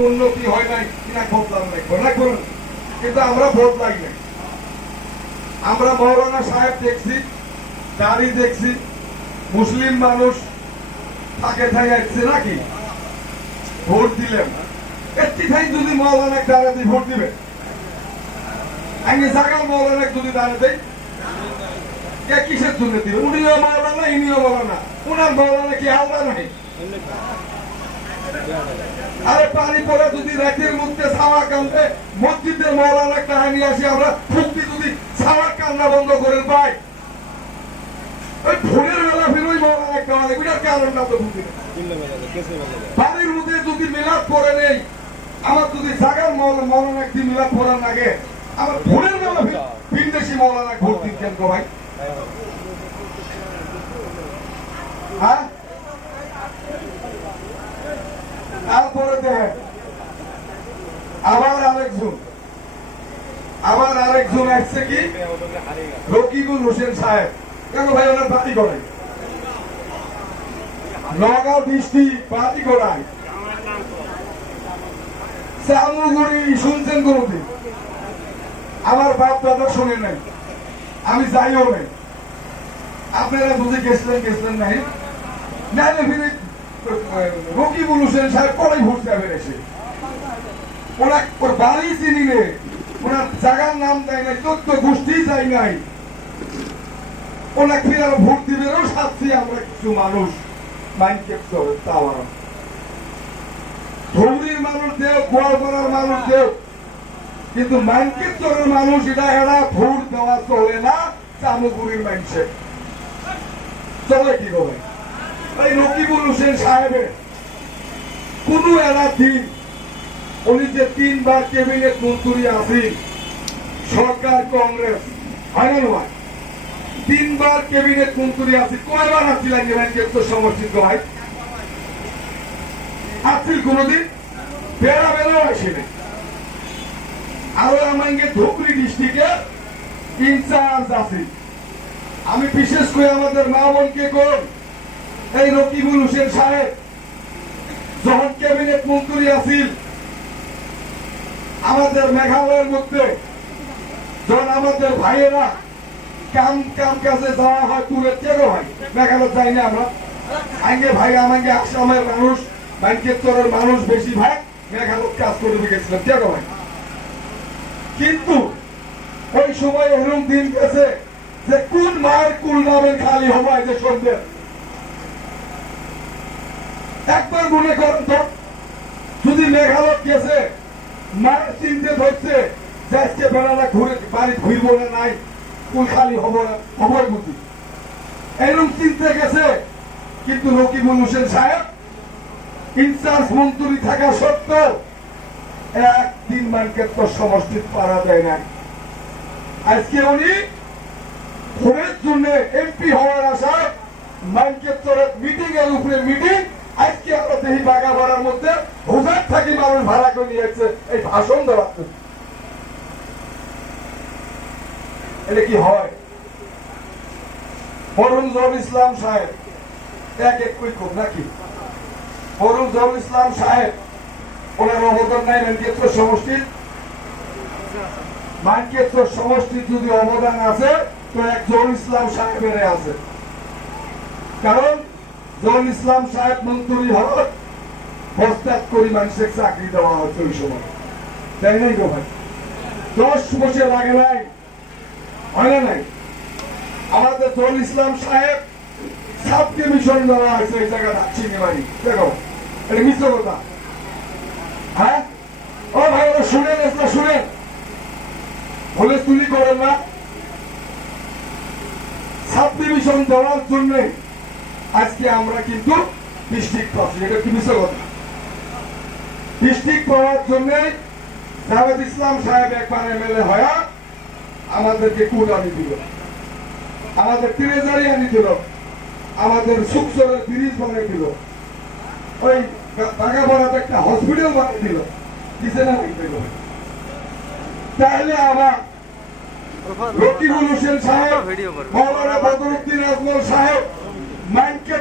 উন্নতি হয় নাই কিনা বদলাম নাই করুন, কিন্তু আমরা বদলাই নাই। আমরা মৌলানা সাহেব দেখছি, দাড়ি দেখছি, মুসলিম মানুষ থাকে থাকছে নাকি ভোট দিলেন, একটি ঠাই যদি মৌলানা দাঁড়াতে ভোট দিবে, আমি জাগাল মৌলানা যদি দাঁড়াতে কে কিসের জন্য দিবে? উনিও মৌলানা, ইনিও মৌলানা, উনার মৌলানা কি আলাদা নাই? আরে পানি পড়ে যদি রাতের মধ্যে ছাওয়া কান্দে, মসজিদের মৌলানা কাহিনী আসি আমরা ফুক্তি যদি ছাওয়ার কান্না বন্ধ করে পাই, ওই ভোরের বেলা ফিরোই মৌলানা কামালে বিরাট কারণটা তো বুঝি বাড়ির মধ্যে যদি মিলাদ করে নেই, আমার যদি জাগার মৌলানা একটি মিলাদ করার লাগে, আমার ভোরের বেলা বিদেশি মৌলানা ভোট দিন কেন ভাই? হ্যাঁ, তারপরে দেখেন আবার আরেকজন আসছে কি রকিবুল হোসেন সাহেব। কেন ভাই ওনার বাড়ি করে নগাঁও ডিস্ট্রিক্ট পার্টি করায় শ্যামুগুড়ি শুনছেন কোনদিন? আমার বাপ দাদা শুনে নাই, আমি যাইও নাই। আপনারা বুঝে গেছিলেন নাই, নাইলে ফিরে রকিবুল হোসেন সাহেব পরে ভোট যাবেন এসে, ওরা ওর বাড়ি চিনি নে, ওনার জায়গার নাম দেয় নাই, 14 গোষ্ঠী যায় নাই, ওনার ফিরে ভোট দিবে সাথী আমরা কিছু মানুষ মাইন্ড ধৌরির মানুষ দেও, গোয়ালপাড়ার মানুষ দেও, কিন্তু মাইনকেশ্বরের মানুষ এটা এরা ভোট দেওয়া চলে না। চামুগুড়ির মানুষের চলে কি করে? এই রকিবুল হোসেন সাহেবের কোন এরা দিন, উনি যে 3 বার ক্যাবিনেট মন্ত্রী আছেন, সরকার কংগ্রেস হয় না নয়, 3 বার ক্যাবিনেট মন্ত্রী আছে, কয়বার আসছিলেন সমর্থিত ভাই? আসছিল কোনদিন? বেড়া বেড়াও আসেনি। আরো আমাকে ধুবড়ি ডিস্ট্রিক্টের ইনচার্জ আছে। আমি বিশেষ করে আমাদের মা বোনকে কোন এই রকিবুল হোসেন সাহেব যখন ক্যাবিনেট মন্ত্রী আছেন, আমাদের মেঘালয়ের মধ্যে যখন আমাদের ভাইয়েরা কাম কাজে যাওয়া হয় দূরের থেকে হয়, মেঘালয় যাই না আমরা, আগে ভাই আমাকে আসামের মানুষ, মাইনকেশ্বরের মানুষ বেশি ভাগ মেঘালয় কাজ করে গেছিলাম কেন হয়। কিন্তু ওই সময় এরকম দিন গেছে যে কোন মায়ের কুল নামের খালি হবায় যে সন্ধ্যে একবার মনে করেন তো, যদি মেঘালয় গেছে মায়ের চিনতে ধরছে যে আজকে বেড়াটা ঘুরে বাড়ি ঘুরবো না, নাই কুল খালি হব না, খবর বুঝি এরকম চিনতে গেছে। কিন্তু রকিবুল হোসেন সাহেব ইনচার্জ মন্ত্রী থাকা সত্ত্বেও একদিন মানকেশ্বর সমষ্টির পাড়া দেয় নাই। আজকে উনি ভোটের জন্য এমপি হওয়ার আশায় মানকেশ্বরের মিটিং এর উপরে মিটিং, আজকে আমরা দেখি বাগাবাড়ার মধ্যে হুজার থাকি মানুষ ভাড়া করে নিয়ে যাচ্ছে এই ভাষণ দেওয়ার জন্য। এটা কি হয়? ফরুজুল ইসলাম সাহেব এক খুব নাকি? ফরুজুল ইসলাম সাহেব ওনার অবদান নাই মানকেশ্বর সমষ্টির? মানকেশ্বর সমষ্টির যদি অবদান আছে তো এক জহুর ইসলাম সাহেবের আছে। কারণ জহুর ইসলাম সাহেব মন্ত্রী হওয়ার বস্তাত করি মানুষের চাকরি দেওয়া হচ্ছে ওই সময়, তাই নাই গো ভাই? 10 বছর লাগে নাই, হয় না নাই? আমাদের জহুর ইসলাম সাহেব সাব ডিভিশন দেওয়া হয়েছে এই জায়গাটা চিংড়িবাড়ি, দেখো এটা মিশ্র কথা। হ্যাঁ ও ভাই, ওরা শুনেন না, শুনেন বলে তুলি করেন না। সাব ডিভিশন দেওয়ার জন্য আজকে আমরা কিন্তু ডিস্ট্রিক্ট পাচ্ছি, এটা কি মিশ্র কথা? ডিস্ট্রিক্ট পাওয়ার জন্য জাভেদ ইসলাম সাহেব একবার এমএলএ হয়া আমাদেরকে কুল আনি দিল, আমাদের ট্রেজারি আনি দিল, আমাদের সুকসরের ব্রিজ বানিয়ে দিল, ওই বাগাবাড়াতে একটা হসপিটাল বানিয়ে দিল, দিছে না? তাহলে আবার রকিবুল হোসেন সাহেব, মৌলানা বদরুদ্দিন আজমল সাহেব মাইন্ডকে